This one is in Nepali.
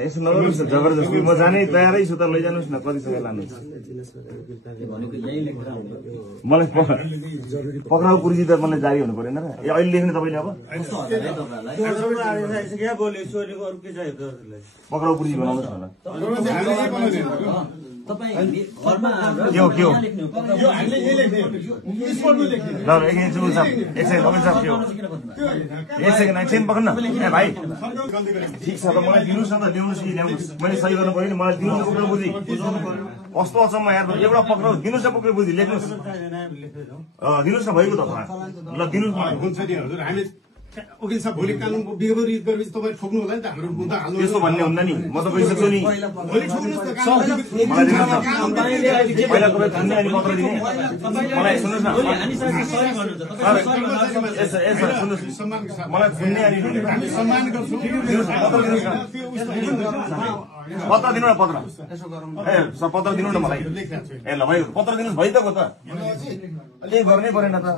यसो नगर्नुहोस् न जबरजस्ती म जानै तयारै छु त लैजानुहोस् न कति समय लानुहुन्छ मलाई पक्राउ पुर्जी त मलाई जारी हुनु परेन र अहिले लेख्ने तपाईँले अब पक्राउ पुर्जी बनाउनुहोस् न एकछिन पक्र न ए भाइ ठिक छ त मलाई दिनुहोस् न त ल्याउनुहोस् कि ल्याउनुहोस् मैले सही गर्नु पऱ्यो नि मलाई दिनुहोस् पक्राउ पुर्जी कस्तो अचम्म यार एउटा पक्राउ दिनुहोस् न पक्राउ पुर्जी लेख्नुहोस् दिनुहोस् न भइगयो त ल दिनुहोस् वकिल साहब भोलि कानुनको विपरीत गरेपछि तपाईँ ठोक्नु होला नि त हाम्रो मुद्दा हाल्नु त्यस्तो भन्ने हुन्न नि म त गइसक्छु नि भोलि ठोक्नुस् न पहिला तपाईँ भन्ने अनि पत्र दिने मलाई सुन्नुहोस् न मलाई सुन्ने अनि सम्मान गर्छु पत्र दिनु न पत्र ए पत्र दिनु न मलाई ए ल भयो पत्र दिनुहोस् भइ त को त अलि गर्नै परेन त